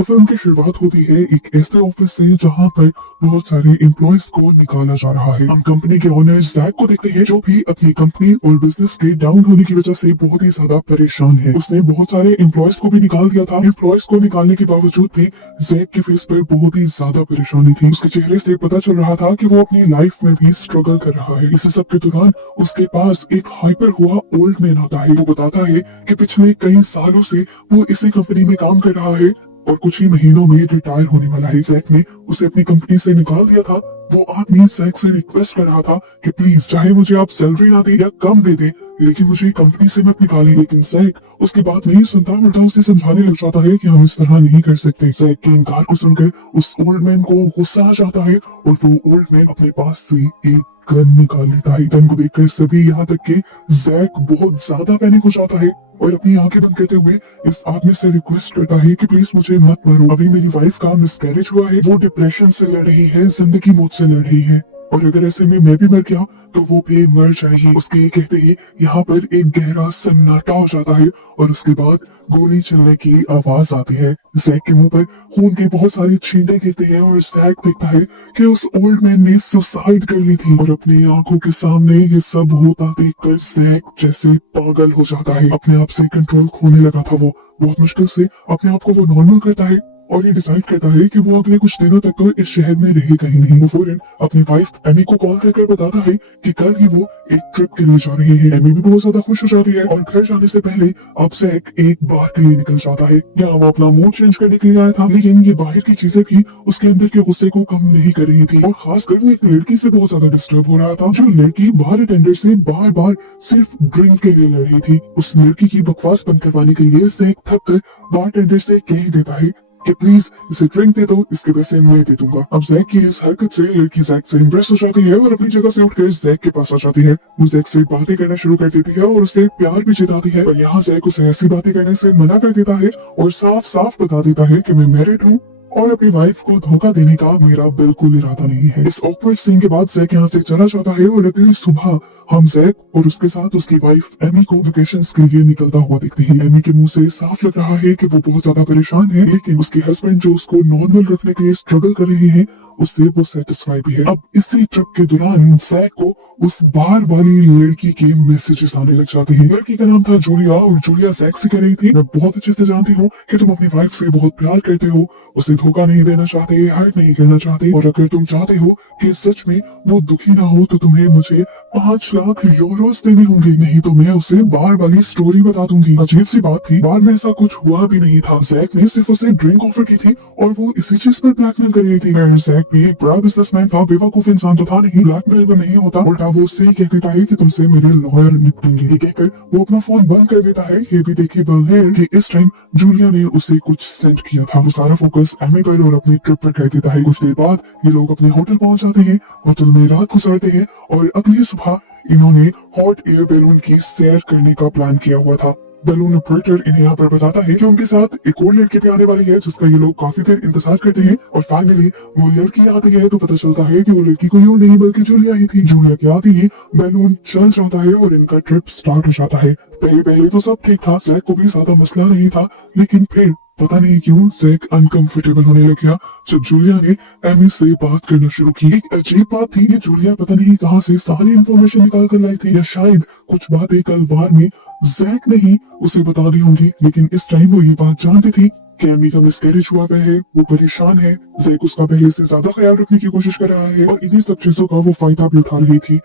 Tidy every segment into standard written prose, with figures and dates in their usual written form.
तो फिल्म की शुरुआत होती है एक ऐसे ऑफिस से जहाँ पर बहुत सारे एम्प्लॉयज को निकाला जा रहा है। हम कंपनी के ओनर जैक को देखते हैं जो भी अपनी कंपनी और बिजनेस के डाउन होने की वजह से बहुत ही ज्यादा परेशान है। उसने बहुत सारे एम्प्लॉयज को भी निकाल दिया था। एम्प्लॉयज को निकालने के बावजूद भी जैक के फेस पर बहुत ही ज्यादा परेशानी थी। उसके चेहरे से पता चल रहा था कि वो अपनी लाइफ में भी स्ट्रगल कर रहा है। इसी सब के दौरान उसके पास एक हाइपर हुआ ओल्ड मैन आता है। वो बताता है कि पिछले कई सालों से वो इसी कंपनी में काम कर रहा है और कुछ ही महीनों में रिटायर होने वाला है। जैक ने उसे अपनी कंपनी से निकाल दिया था। वो आदमी जैक से रिक्वेस्ट कर रहा था कि प्लीज चाहे मुझे आप सैलरी ना दे या कम दे दे, लेकिन मुझे कंपनी से मत निकालिए। लेकिन जैक उसकी बात नहीं सुनता, उल्टा उसे समझाने लग जाता है कि हम इस तरह नहीं कर सकते। जैक के इनकार को सुनकर उस ओल्ड मैन को गुस्सा आ जाता है और वो ओल्ड मैन अपने पास से एक गन निकाल लेता है। गन को देखकर सभी यहाँ तक कि जैक बहुत ज्यादा पैनिक हो जाता है और अपनी आंखें बंद करते हुए इस आदमी से रिक्वेस्ट करता है कि प्लीज मुझे मत मारो। अभी मेरी वाइफ का मिसकैरेज हुआ है, वो डिप्रेशन से लड़ रही है, जिंदगी मौत से लड़ रही है, और अगर ऐसे में मैं भी मर गया तो वो भी मर जाएगी। उसके कहते ही यहाँ पर एक गहरा सन्नाटा हो जाता है और उसके बाद गोली चलने की आवाज आती है। जैक के मुंह पर खून के बहुत सारे छींटे गिरते हैं और जैक देखता है कि उस ओल्ड मैन ने सुसाइड कर ली थी। और अपनी आंखों के सामने ये सब होता देखकर जैक जैसे पागल हो जाता है। अपने आप से कंट्रोल खोने लगा था। वो बहुत मुश्किल से अपने आप को वो नॉर्मल करता है और ये डिसाइड करता है कि वो अगले कुछ दिनों तक तो इस शहर में रहेगा ही नहीं। वो फौरन अपनी वाइफ एमी को कॉल करके बताता है कि कल ही वो एक ट्रिप के लिए जा रहे हैं। एमी भी बहुत ज्यादा खुश हो जाती है और घर जाने से पहले अब जैक एक बार के लिए निकल जाता है। यहाँ वो अपना मूड चेंज करने के लिए आया था, लेकिन ये बाहर की चीजें भी उसके अंदर के गुस्से को कम नहीं कर रही थी। और खासकर वो एक लड़की से बहुत ज्यादा डिस्टर्ब हो रहा था, जो लड़की बार टेंडर से बार बार सिर्फ ड्रिंक के लिए लड़ रही थी। उस लड़की की बकवास बंद करवाने के लिए जैक थक कर बार टेंडर से कह देता है कि प्लीज इसे ड्रिंक दे दो, इसके पैसे मैं दे दूंगा। अब जैक की इस हरकत से लड़की जैक से इम्प्रेस हो जाती है और अपनी जगह से उठकर जैक के पास आ जाती है। वो जैक से बातें करना शुरू कर देती है और उसे प्यार भी जताती है, और यहाँ जैक उसे ऐसी बातें करने से मना कर देता है और साफ साफ बता देता है कि मैं मैरिड हूँ और अपनी वाइफ को धोखा देने का मेरा बिल्कुल इरादा नहीं है। इस ऑकवर्ड सीन के बाद जैक यहाँ से चला जाता है और अगली सुबह हम जैक और उसके साथ उसकी वाइफ एमी को वेकेशंस के लिए निकलता हुआ देखते हैं। एमी के मुंह से साफ लग रहा है कि वो बहुत ज्यादा परेशान है, लेकिन उसके हस्बैंड जो उसको नॉर्मल रखने के लिए स्ट्रगल कर रहे हैं उससे वो सेटिस्फाई भी है। अब इसी ट्रिप के दौरान जैक को उस बार वाली लड़की के मैसेजेस आने लग जाते हैं। लड़की का नाम था जूलिया और जूलिया जैक से कह रही थी, मैं बहुत अच्छे से जानती हूँ कि तुम अपनी वाइफ से बहुत प्यार करते हो, उसे धोखा नहीं देना चाहते, हर्ट नहीं करना चाहते, और अगर तुम चाहते हो कि सच में वो दुखी ना हो तो तुम्हें मुझे 5 लाख यूरोस देने होंगे, नहीं तो मैं उसे बार वाली स्टोरी बता दूंगी। अजीब सी बात थी, बार में ऐसा कुछ हुआ भी नहीं था। जैक ने सिर्फ उसे ड्रिंक ऑफर की थी और वो इसी चीज पर ब्लैकमेल कर रही थी। जैक भी एक बड़ा बिजनेसमैन था, बेवकूफ इंसान तो था नहीं, ब्लैकमेल में नहीं होता। उल्टा वो उससे कह देता है कि तुमसे मेरे लॉयर निपटेंगे। ये कहकर वो अपना फोन बंद कर देता है। ये भी देखेबल है कि इस टाइम जूलिया ने उसे कुछ सेंड किया था। वो सारा फोकस एमी पर और अपनी ट्रिप पर कर देता है। कुछ देर बाद ये लोग अपने होटल पहुंच जाते हैं, होटल में रात गुजारते हैं और अगली सुबह इन्होंने हॉट एयर बैलून की सैर करने का प्लान किया हुआ था। बैलून ऑपरेटर इन्हें यहाँ पर बताता है कि उनके साथ एक और लड़की भी आने वाली है जिसका ये लोग काफी देर इंतजार करते हैं, और फाइनली वो लड़की आती है तो पता चलता है कि वो लड़की कोई और नहीं बल्कि जूलिया ही थी। जूलिया के आते ही बैलून चल जाता है और इनका ट्रिप स्टार्ट हो जाता है। पहले तो सब ठीक था, जैक को भी ज्यादा मसला नहीं था, लेकिन फिर पता नहीं क्यों जैक अनकंफर्टेबल होने लग गया जब जूलिया ने एमी से बात करना शुरू की। एक अजीब बात थी कि जूलिया पता नहीं कहां से सारी इंफॉर्मेशन निकाल कर लाई थी, या शायद कुछ बातें कल बार में जैक ने ही उसे बता दी होंगी, लेकिन इस टाइम वो ये बात जानती थी कि एमी का मिसकैरेज हुआ है, वो परेशान है, जैक उसका पहले से ज्यादा ख्याल रखने की कोशिश कर रहा है और इन्हीं सब चीजों का वो फायदा भी उठा रही थी।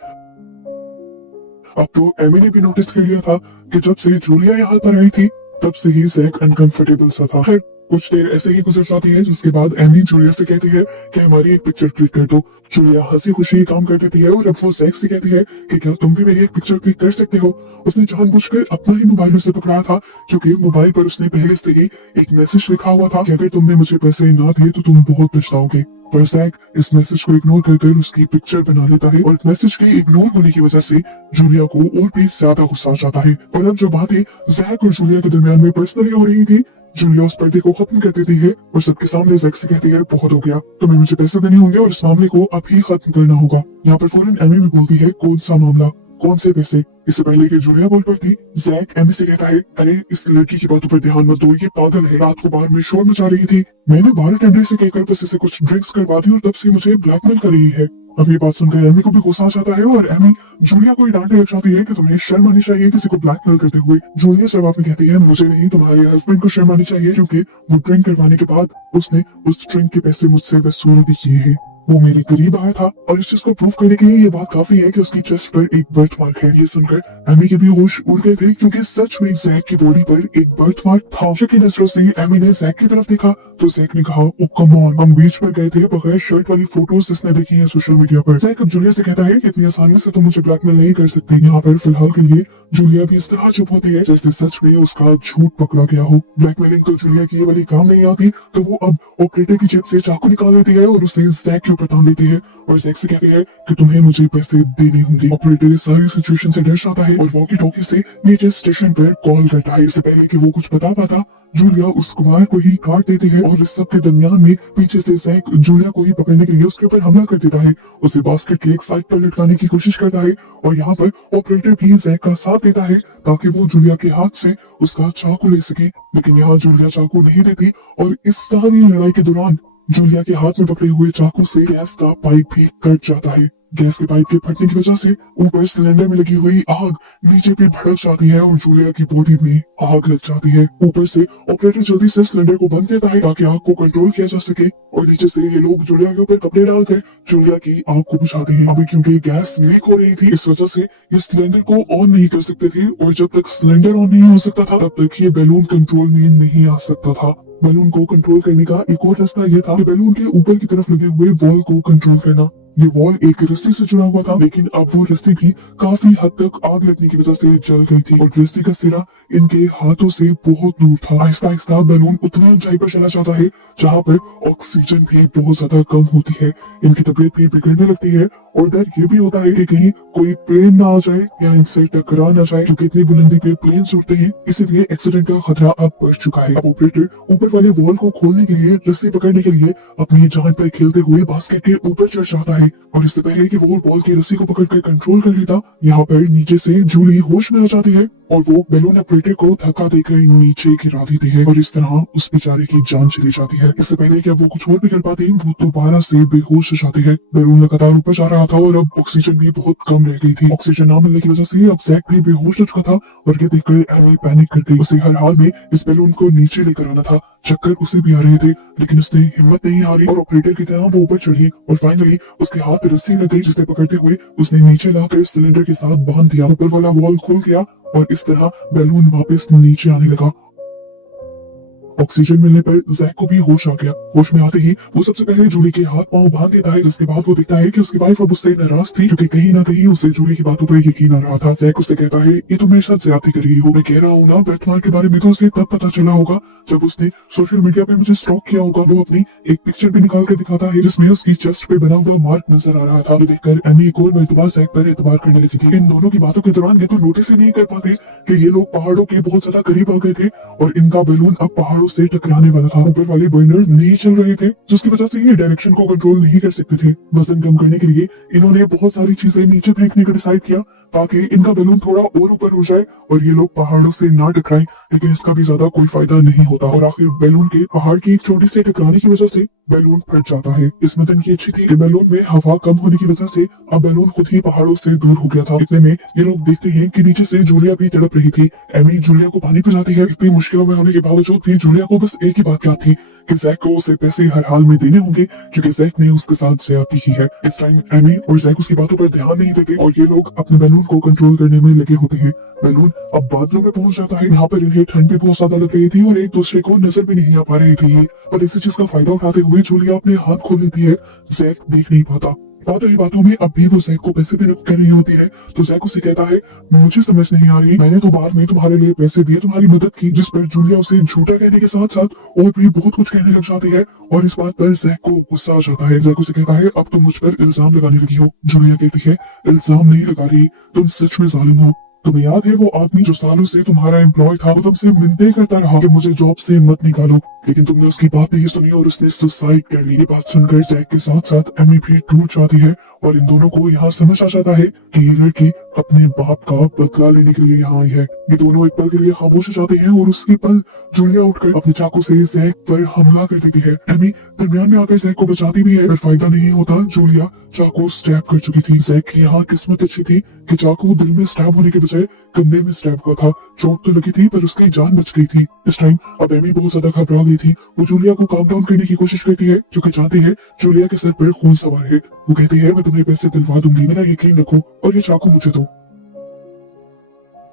अब तो एमी ने भी नोटिस कर लिया था कि जब से जूलिया यहाँ पर आई थी तब से ही जैक अनकंफर्टेबल सा था। खैर कुछ देर ऐसे ही गुजर जाती है, जिसके बाद एमी जूलिया से कहती है कि हमारी एक पिक्चर क्लिक कर दो। जूलिया हंसी खुशी काम कर देती है और अब वो जैक से कहती है कि क्या तुम भी मेरी एक पिक्चर क्लिक कर सकते हो। उसने जानबूझकर अपना ही मोबाइल उसे पकड़ा था, क्योंकि मोबाइल पर उसने पहले से ही एक मैसेज लिखा हुआ था कि अगर तुमने मुझे पैसे ना दिए तो तुम बहुत पछताओगे। पर जैक इस मैसेज को इग्नोर कर उसकी पिक्चर बना लेता है, और मैसेज के इग्नोर होने की वजह से जूलिया को और भी ज्यादा गुस्सा आ जाता है। और अब जो बातें जैक और जूलिया के दरमियान में पर्सनली हो रही थी, जूलिया उस पर्दे को खत्म कर देती है और सबके सामने जैक से कहती है बहुत हो गया, तुम्हें मुझे पैसे देने होंगे और इस मामले को अभी खत्म करना होगा। यहाँ पर फौरन एमी भी बोलती है कौन सा मामला। कौन से पैसे? इससे पहले कि जूलिया बोल पड़ती, जैक एमी से कहता है, अरे इस लड़की की बातों पर ध्यान मत दो, ये पागल है, रात को बार में शोर मचा रही थी, मैंने बार टेंडर से कहकर बस इसे कुछ ड्रिंक्स करवा दी और तब से मुझे ब्लैकमेल कर रही है। अब ये बात सुनकर एमी को भी गुस्सा आ जाता है और एमी जूलिया को ही डांटने लग जाती है कि तुम्हें शर्म आनी चाहिए किसी को ब्लैकमेल करते हुए। जूलिया जवाब में कहती है, मुझे नहीं, तुम्हारे हस्बैंड को शर्म आनी चाहिए क्योंकि वो ड्रिंक करवाने के बाद उसने उस ड्रिंक के पैसे मुझसे वसूल भी किए हैं। वो मेरे करीब आया था और इस चीज को प्रूव करने के लिए ये बात काफी है कि उसकी चेस्ट पर एक बर्थ मार्क है। ये सुनकर एमी के भी होश उड़ गए थे क्योंकि सच में जैक की बॉडी पर एक बर्थ मार्क था। शक की नजरों से एमी ने जैक की तरफ देखा तो जैक ने कहा, ओ कम ऑन, हम बीच पर गए थे बगैर शर्ट वाली फोटोज जिसने देखी है सोशल मीडिया पर। जैक अब जूलिया से कहता है कि इतनी आसानी से तो मुझे ब्लैकमेल नहीं कर सकते। यहाँ पर फिलहाल के लिए जूलिया भी इस तरह चुप होती है जैसे सच में उसका झूठ पकड़ा गया हो। ब्लैकमेलिंग तो जूलिया की ये वाली काम नहीं आती, तो वो अब ऑपरेटर की जेब से चाकू निकाल लेती है और उसे जैक के ऊपर तान लेती है और जैक से कहती है कि तुम्हें मुझे पैसे देने होंगे। ऑपरेटर इस सारी सिचुएशन से डर जाता है और वॉकी टॉकी से नीचे स्टेशन पर कॉल करता है। इससे पहले कि वो कुछ बता पाता, जूलिया उस कुमार को ही काट देती है और इस सब के दरमियान में पीछे से जैक जूलिया को ही पकड़ने के लिए उसके ऊपर हमला कर देता है। उसे बास्केट के एक साइड पर लटकाने की कोशिश करता है और यहाँ पर ऑपरेटर भी जैक का साथ देता है ताकि वो जूलिया के हाथ से उसका चाकू ले सके, लेकिन यहाँ जूलिया चाकू नहीं देती और इस सारी लड़ाई के दौरान जूलिया के हाथ में पकड़े हुए चाकू से गैस का पाइप भी कट जाता है। गैस के पाइप के फटने की वजह से ऊपर सिलेंडर में लगी हुई आग नीचे पे भड़क जाती है और जूलिया की बॉडी में आग लग जाती है। ऊपर से ऑपरेटर जल्दी से सिलेंडर को बंद करता है ताकि आग को कंट्रोल किया जा सके और नीचे से ये लोग जूलिया के ऊपर कपड़े डालकर जूलिया की आग को बुझाते हैं। अभी क्योंकि गैस लीक हो रही थी इस वजह से ये सिलेंडर को ऑन नहीं कर सकते थे और जब तक सिलेंडर ऑन नहीं हो सकता था तब तक ये बैलून कंट्रोल में नहीं आ सकता था। बैलून को कंट्रोल करने का एक और रास्ता यह था कि बैलून के ऊपर की तरफ लगे हुए वॉल को कंट्रोल करना। ये वॉल एक रस्सी से जुड़ा हुआ था, लेकिन अब वो रस्सी भी काफी हद तक आग लगने की वजह से जल गई थी और रस्सी का सिरा इनके हाथों से बहुत दूर था। आहिस्ता आहिस्ता बैलून उतनी ऊंचाई पर चला जाता है जहाँ पर ऑक्सीजन भी बहुत ज्यादा कम होती है। इनकी तबीयत भी बिगड़ने लगती है और डर ये भी होता है कि कहीं कोई प्लेन ना आ जाए या इनसे टकरा ना जाए क्योंकि इतनी बुलंदी पे प्लेन उड़ते हैं, इसीलिए एक्सीडेंट का खतरा अब बढ़ चुका है। अब ऑपरेटर ऊपर वाले वॉल को खोलने के लिए रस्सी पकड़ने के लिए अपनी जान पर खेलते हुए बास्केट के ऊपर चढ़ जाता है और इससे पहले कि वो वॉल की रस्सी को पकड़कर कंट्रोल कर लेता, यहाँ पर नीचे से जूली होश में आ जाती है और वो बैलून ऑपरेटर को धक्का देकर नीचे गिरा देती है और इस तरह उस बेचारे की जान चली जाती है। इससे पहले कि वो कुछ और भी कर पाती, वो दोबारा से बेहोश हो जाते हैं। बैलून लगातार ऊपर जा रहा था और अब ऑक्सीजन भी बहुत कम रह गई थी। ऑक्सीजन ना मिलने की वजह से अब जैक भी बेहोश हो चुका था और ये देखकर एमी पैनिक कर गई। उसे हर हाल में इस बैलून को नीचे लेकर आना था। चक्कर उसे भी आ रहे थे, लेकिन उसने हिम्मत नहीं हारी और ऑपरेटर की तरह वो ऊपर चढ़ी और फाइनली उसके हाथ रस्सी लग गई जिसे पकड़ते हुए उसने नीचे लाकर सिलेंडर के साथ बांध दिया। ऊपर वाला वॉल खुल गया और इस तरह बैलून वापस नीचे आने लगा। ऑक्सीजन मिलने पर जैक को भी होश आ गया। होश में आते ही वो सबसे पहले जूली के हाथ पांव बांध देता है, जिसके बाद वो देखता है कि उसकी वाइफ अब उससे नाराज थी क्योंकि कहीं ना कहीं उसे जूली की बातों पर यकीन आ रहा था। जैक उससे कहता है, ये तो मेरे साथ ज्यादती कर रही हो। मैं कह रहा हूँ ना, बर्थमार्क के बारे में तो उसे तब पता चला होगा जब उसने सोशल मीडिया पे मुझे स्टॉक किया होगा। वो अपनी एक पिक्चर भी निकाल कर दिखाता है जिसमें उसकी चेस्ट पे बना हुआ मार्क नजर आ रहा था। ये देखकर एमी एक और मर्तबा जैक पर एतबार करने लगी थी। इन दोनों की बातों के दौरान ये तो नोटिस ही नहीं कर पाते कि ये लोग पहाड़ों के बहुत ज्यादा करीब आ गए थे और इनका बैलून अब पहाड़ों से टकराने वाला था। ऊपर वाले बर्नर नहीं चल रहे थे जिसकी वजह से ये डायरेक्शन को कंट्रोल नहीं कर सकते थे। वजन कम करने के लिए इन्होंने बहुत सारी चीजें नीचे फेंकने का डिसाइड किया ताकि इनका बैलून थोड़ा और ऊपर हो जाए और ये लोग पहाड़ों से ना टकराएं, लेकिन इसका भी ज्यादा कोई फायदा नहीं होता और आखिर बैलून के पहाड़ की एक छोटी सी टकराने की वजह से बैलून फट जाता है। इस मदन की अच्छी थी कि बैलून में हवा कम होने की वजह से अब बैलून खुद ही पहाड़ों से दूर हो गया था। इतने में ये लोग देखते हैं कि नीचे से जूलिया भी तड़प रही थी। एमी जूलिया को पानी पिलाती है। इतनी मुश्किलों में होने के बावजूद भी जूलिया को बस एक ही बात याद थी कि जैक को उसे पैसे हर हाल में देने होंगे क्योंकि जैक ने उसके साथ ज्यादती की है। इस टाइम एमी और जैक उसकी बातों पर ध्यान नहीं देते और ये लोग अपने बैलून को कंट्रोल करने में लगे होते हैं। बैलून अब बादलों में पहुंच जाता है। यहाँ पर इन्हें ठंड भी बहुत ज्यादा लग रही थी और एक दूसरे को नजर भी नहीं आ पा रहे थे और इसी चीज का फायदा उठाते हुए जूलिया अपने हाथ खोल लेती है। जैक देख नहीं पाता। बातों ही बातों में अब भी वो जैक को पैसे देने को कह रही होती है तो जैक उससे कहता है, मुझे समझ नहीं आ रही, मैंने तो बाहर में तुम्हारे लिए पैसे दिए, तुम्हारी मदद की। जिस पर जूलिया उसे झूठा कहने के साथ साथ और भी बहुत कुछ कहने लग जाती है और इस बात पर जैक को गुस्सा आ जाता है। जैक उसे कहता है, अब तुम मुझ पर इल्जाम लगाने लगी हो। जूलिया कहती है, इल्जाम नहीं लगा रही, तुम सच में जालिम हो। तुम्हें याद है वो आदमी जो सालों से तुम्हारा एम्प्लॉय था, वो तुमसे मिन्नतें करता रहा कि मुझे जॉब से मत निकालो, लेकिन तुमने उसकी बात नहीं सुनी और उसने सुसाइड कर ली। ये बात सुनकर जैक के साथ साथ एमी भी टूट जाती है और इन दोनों को यहाँ समझ आ जाता है कि ये लड़की अपने बाप का बदला लेने के लिए यहाँ आई है। ये दोनों एक पल के लिए खामोश हो जाते हैं और उसी पल जूलिया उठकर अपने चाकू से जैक पर हमला कर देती है। एमी दरमियान में आकर जैक को बचाती भी है पर फायदा नहीं होता, जूलिया चाकू स्टैब कर चुकी थी। जैक की यहाँ किस्मत अच्छी थी कि चाकू दिल में स्टैब होने के बजाय कंधे में स्टैब हुआ था। चोट तो लगी थी पर उसकी जान बच गई थी। इस टाइम अब एमी बहुत ज्यादा घबरा गई थी। वो जूलिया को काम डाउन करने की कोशिश करती है क्योंकि जानती है जूलिया के सर पर खून सवार है। वो कहती है मैं तुम्हें पैसे दिलवा दूंगी, मेरा यकीन रखो और ये चाकू मुझे दो।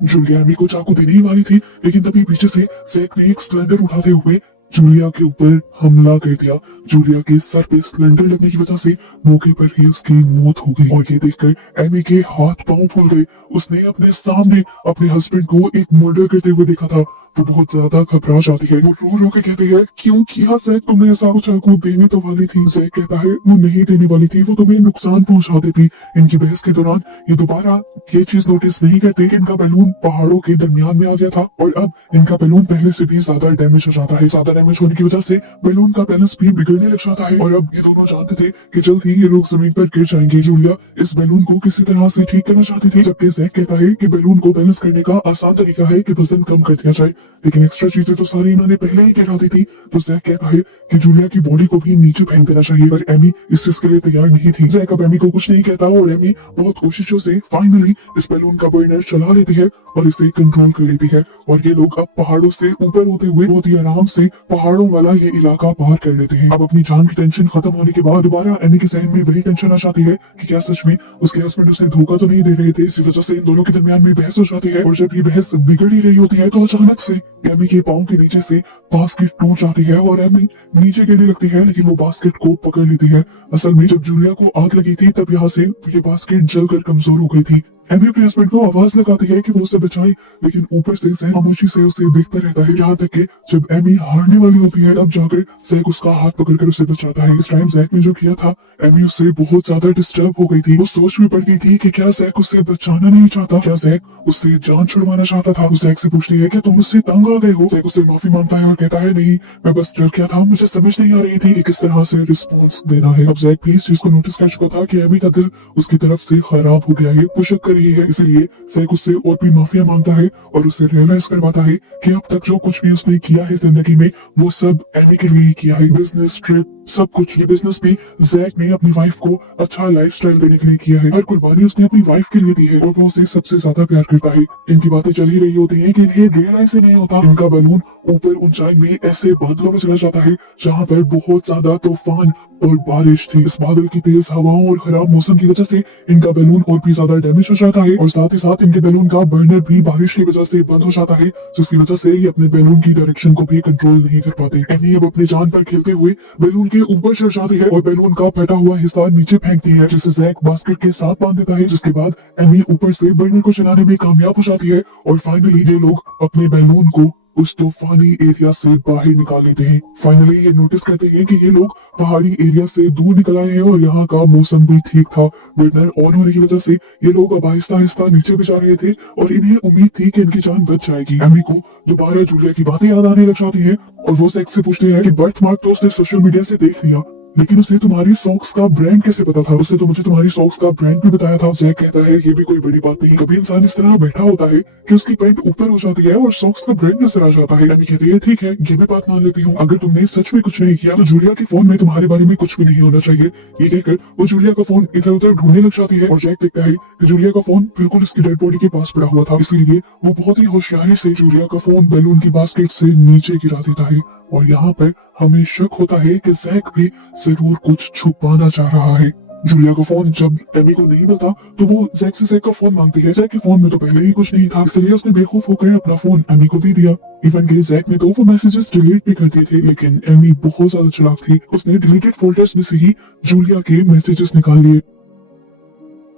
जूलिया एमी को चाकू देने ही वाली थी लेकिन तभी पीछे से जैक ने एक सिलेंडर उठाते हुए जूलिया के ऊपर हमला कर दिया। जूलिया के सर पे सिलेंडर लगने की वजह से मौके पर ही उसकी मौत हो गई और ये देखकर एमी के हाथ पांव फूल गए। उसने अपने सामने अपने हस्बैंड को एक मर्डर करते हुए देखा था। वो बहुत ज्यादा घबरा जाती है। वो रो रो के कहती है क्यों किया जैक, तुमने ऐसा चाकू देने तो वाली थी। जैक कहता है वो नहीं देने वाली थी, वो तुम्हें नुकसान पहुंचा देती। इनकी बहस के दौरान ये दोबारा ये चीज नोटिस नहीं करते कि इनका बैलून पहाड़ों के दरमियान में आ गया था और अब इनका बैलून पहले से भी ज्यादा डैमेज हो जाता है। ज्यादा डैमेज होने की वजह से बैलून का बैलेंस भी बिगड़ने लग जाता है और अब ये दोनों जानते थे कि जल्द ही ये लोग जमीन पर गिर जाएंगे। जूलिया इस बैलून को किसी तरह से ठीक करना चाहती थी जबकि जैक कहता है कि बैलून को बैलेंस करने का आसान तरीका है कि वजन कम कर दिया जाए, लेकिन एक्स्ट्रा चीजें तो सारी इन्होंने पहले ही गिरा दी थी। तो जैक कहता है कि जूलिया की बॉडी को भी नीचे फेंक देना चाहिए पर एमी इस चीज के लिए तैयार नहीं थी। जैक अब एमी को कुछ नहीं कहता और एमी बहुत कोशिशों से फाइनली इस बैलून का बर्नर चला लेती है और इसे कंट्रोल कर लेती है और ये लोग अब पहाड़ों से ऊपर होते हुए बहुत ही आराम से पहाड़ों वाला ये इलाका पार कर लेते हैं। अब अपनी जान की टेंशन खत्म होने के बाद दोबारा एमी के जहन में वही टेंशन आ जाती है कि क्या सच में उसके हस्बैंड उसे धोखा तो नहीं दे रहे थे। इसी वजह से इन दोनों के दरमियान में बहस हो जाती है और जब ये बहस बिगड़ ही रही होती है तो अचानक से एमी के पाँव के नीचे से बास्केट टूट जाती है और एमी नीचे गिरने लगती है लेकिन वो बास्केट को पकड़ लेती है। असल में जब जूलिया को आग लगी थी तब यहाँ से ये बास्केट जलकर कमजोर हो गई थी। एमी अपने हस्बैंड को आवाज लगाती है कि वो उसे बचाए लेकिन ऊपर से जैक खामोशी से उसे देखता रहता है यहाँ तक कि जब एमी हारने वाली होती है तब जाकर जैक उसका हाथ पकड़कर उसे बचाता है। इस टाइम जैक ने जो किया था एमी उससे बहुत ज्यादा डिस्टर्ब हो गई थी। वो सोच में पड़ गई थी कि क्या जैक उसे बचाना नहीं चाहता, क्या जैक उससे जान छुड़वाना चाहता था। वो जैक से पूछती है कि तुम मुझसे तंग आ गए हो। जैक उससे माफी मांगता है और कहता है नहीं, मैं बस डर गया था, मुझे समझ नहीं आ रही थी कि किस तरह से रिस्पॉन्स देना है। अब जैक भी इस चीज को नोटिस कर चुका था कि एमी का दिल उसकी तरफ से खराब हो गया है, पुशअप कर रही है, इसलिए जैक उससे और भी माफिया मांगता है और उसे रियलाइज करवाता है कि अब तक जो कुछ भी उसने किया है जिंदगी में वो सब एमी के लिए ही किया है। बिजनेस ट्रिप सब कुछ, ये बिजनेस भी जैक ने अपनी वाइफ को अच्छा लाइफस्टाइल देने के लिए किया है। हर कुर्बानी उसने अपनी वाइफ के लिए दी है और वो उसे सबसे ज्यादा प्यार करता है। इनकी बातें चल ही रही होती है कि इन्हें रियलाइज ही नहीं होता इनका बैलून ऊपर ऊंचाई में ऐसे बादलों में चला जाता है जहाँ पर बहुत ज्यादा तूफान और बारिश थी। इस बादल की तेज हवाओं और खराब मौसम की वजह से इनका बैलून और भी ज्यादा डैमेज हो जाता है और साथ ही साथ इनके बैलून का बर्नर भी बारिश की वजह से बंद हो जाता है, जिसकी वजह से ये अपने बैलून की डायरेक्शन को भी कंट्रोल नहीं कर पाते। एमी अब अपनी जान पर खेलते हुए बैलून के ऊपर चढ़ जाती है और बैलून का फटा हुआ हिस्सा नीचे फेंकती है जिसे जैक बास्केट के साथ बांध देता है, जिसके बाद एमी ऊपर से बर्नर को चलाने में कामयाब हो जाती है और फाइनली ये लोग अपने बैलून को उस तूफानी एरिया से बाहर निकाल लेते हैं। फाइनली ये नोटिस करते हैं कि ये लोग पहाड़ी एरिया से दूर निकल आए हैं और यहाँ का मौसम भी ठीक था। बर्नर ऑन होने की वजह से ये लोग अब आहिस्ता आहिस्ता नीचे भी जा रहे थे और इन्हें उम्मीद थी कि इनकी जान बच जाएगी। एमी को दोबारा जूलिया की बातें याद आने लग जाती है और वो जैक से पूछते हैं कि बर्थ मार्क तो उसने सोशल मीडिया से देख लिया लेकिन उसे तुम्हारी सॉक्स का ब्रांड कैसे पता था? उसने तो मुझे तुम्हारी सॉक्स का ब्रांड भी बताया था। जैक कहता है ये भी कोई बड़ी बात नहीं, कभी इंसान इस तरह बैठा होता है कि उसकी पैंट ऊपर हो जाती है और सॉक्स का ब्रांड नजर आ जाता है। एमी कहती है ठीक है, ये भी बात मान लेती हूँ, अगर तुमने सच में कुछ नहीं किया तो जूलिया के फोन में तुम्हारे बारे में कुछ भी नहीं होना चाहिए। ये कहकर वो जूलिया का फोन इधर उधर ढूंढने लग जाती है और जैक देखता है कि जूलिया का फोन बिल्कुल उसकी डेड बॉडी के पास पड़ा हुआ था, इसीलिए वो बहुत ही होशियारी से जूलिया का फोन बैलून की बास्केट से नीचे गिरा देता है और यहाँ पर हमें शक होता है कि जैक भी जरूर कुछ छुपाना चाह रहा है। जूलिया का फोन जब एमी को नहीं मिलता तो वो जैक से जैक का फोन मांगती है। जैक के फोन में तो पहले ही कुछ नहीं था, इसलिए उसने बेवकूफ होकर अपना फोन एमी को दे दिया। इवन के जैक ने तो वो मैसेजेस डिलीट भी कर दिए थे, लेकिन एमी बहुत ज्यादा चालाक थी, उसने डिलीटेड फोल्डर्स में से ही जूलिया के मैसेजेस निकाल लिए।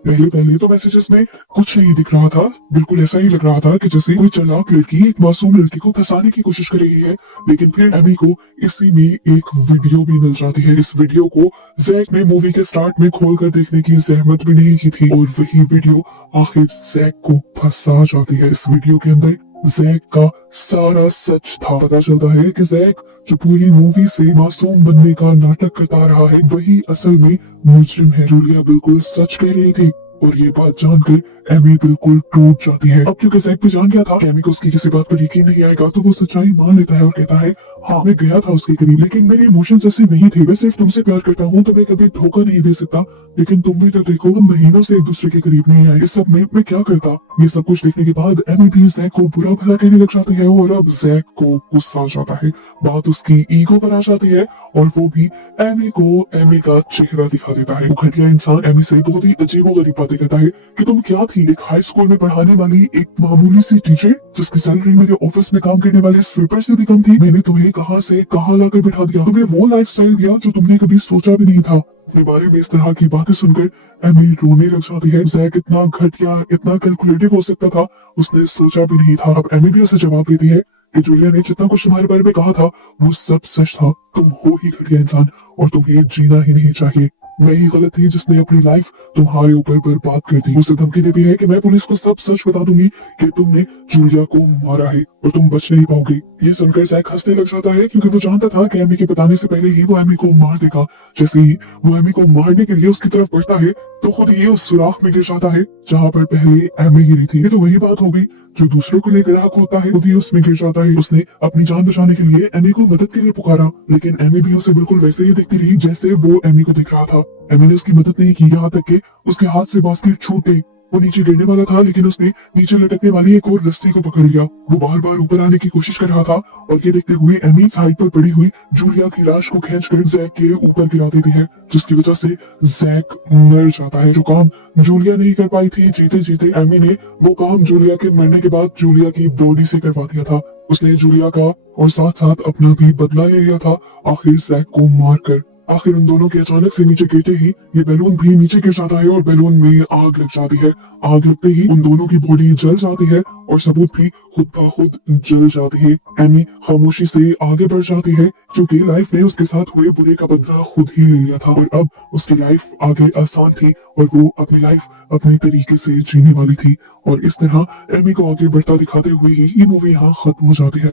पहले तो मैसेजेस में कुछ नहीं दिख रहा था, बिल्कुल ऐसा ही लग रहा था कि जैसे कोई चालाक लड़की एक मासूम लड़की को फंसाने की कोशिश कर रही है, लेकिन फिर एमी को इसी में एक वीडियो भी मिल जाती है। इस वीडियो को जैक ने मूवी के स्टार्ट में खोलकर देखने की जहमत भी नहीं की थी और वही वीडियो आखिर जैक को फंसा जाती है। इस वीडियो के अंदर जैक का सारा सच था। पता चलता है कि जैक जो पूरी मूवी से मासूम बनने का नाटक करता रहा है वही असल में मुजरिम है। जूलिया बिल्कुल सच कह रही थी और ये बात जानकर एमी बिल्कुल टूट जाती है। अब क्योंकि जैक भी जान गया था कि एमी को उसकी किसी बात पर यकीन नहीं आएगा तो वो सच्चाई मान लेता है और कहता है हाँ मैं गया था उसके करीब लेकिन मेरे इमोशंस ऐसे नहीं थे। मैं सिर्फ तुमसे प्यार करता हूँ तो मैं कभी धोखा नहीं दे सकता, लेकिन तुम भी तो देखो हम महीनों से एक दूसरे के करीब नहीं आए। इस सब में मैं क्या करता। ये सब कुछ देखने के बाद एमी भी जैक को बुरा भला कहने लग जाती है और अब जैक को गुस्सा आ जाता है। बात उसकी ईगो पर आ जाती है और वो भी एमी को एमी का चेहरा दिखा देता है। वो घटिया इंसान एमी से बहुत ही अजीबोगरीब बातें करता है कि तुम क्या थी, एक हाई स्कूल में पढ़ाने वाली एक मामूली सी टीचर जिसकी सैलरी मेरे ऑफिस में काम करने वाले स्वीपर से भी कम थी। मैंने तुम्हें कहां से कहां लाकर बिठा दिया, तुम्हें वो लाइफस्टाइल दिया जो तुमने कभी सोचा भी नहीं था। अपने बारे में इस तरह की बातें सुनकर एमी रोने लग जाती है। जैक इतना घटिया इतना कैलकुलेटिव हो सकता था उसने सोचा भी नहीं था। अब एमी भी उसे जवाब देती है कि जूलिया ने जितना कुछ तुम्हारे बारे में कहा था वो सब सच था। तुम हो ही घटिया इंसान और तुम्हें जीना ही नहीं चाहिए। मैं ही गलत थी जिसने अपनी लाइफ तुम्हारे ऊपर बर्बाद कर दी। उसे धमकी देती है कि मैं पुलिस को सब सच बता दूंगी कि तुमने जूलिया को मारा है और तुम बच नहीं पाओगे। ये सुनकर जैक हंसने लग जाता है क्योंकि वो जानता था कि एमी के बताने से पहले ही वो एमी को मार देगा। जैसे ही वो एमी को मारने के लिए उसकी तरफ बढ़ता है तो खुद ये उस सुराख में गिर जाता है जहाँ पर पहले एमी गिरी थी। ये तो वही बात हो गई जो दूसरों को लेकर आग होता है खुद ही उसमें गिर जाता है। उसने अपनी जान बचाने के लिए एमी को मदद के लिए पुकारा लेकिन एमी भी उसे बिल्कुल वैसे ही दिखती रही जैसे वो एमी को दिख रहा था। एमी ने उसकी मदद नहीं की, यहाँ तक कि उसके हाथ से बास्केट छूट गई। वो नीचे गिरने वाला था लेकिन उसने नीचे लटकने वाली एक और रस्सी को पकड़ लिया। वो बार बार ऊपर आने की कोशिश कर रहा था और ये देखते हुए एमी साइड पर पड़ी हुई जूलिया की लाश को खींचकर जैक के ऊपर गिरा देती है जिसकी वजह से जैक मर जाता है। जो काम जूलिया नहीं कर पाई थी जीते जीते एमी ने वो काम जूलिया के मरने के बाद जूलिया की बॉडी से करवा दिया था। उसने जूलिया का और साथ साथ अपना भी बदला ले लिया था आखिर जैक को मारकर। आखिर उन दोनों के अचानक से नीचे गिरते ही ये बैलून भी नीचे गिर जाता है और बैलून में आग लग जाती है। आग लगते ही उन दोनों की बॉडी जल जाती है और सबूत भी खुद ब खुद जल जाती है। एमी खामोशी से आगे बढ़ जाती है क्योंकि लाइफ ने उसके साथ हुए बुरे का बदला खुद ही ले लिया था और अब उसकी लाइफ आगे आसान थी और वो अपनी लाइफ अपने तरीके से जीने वाली थी। और इस तरह एमी को आगे बढ़ता दिखाते हुए ही ये मूवी यहाँ खत्म हो जाती है।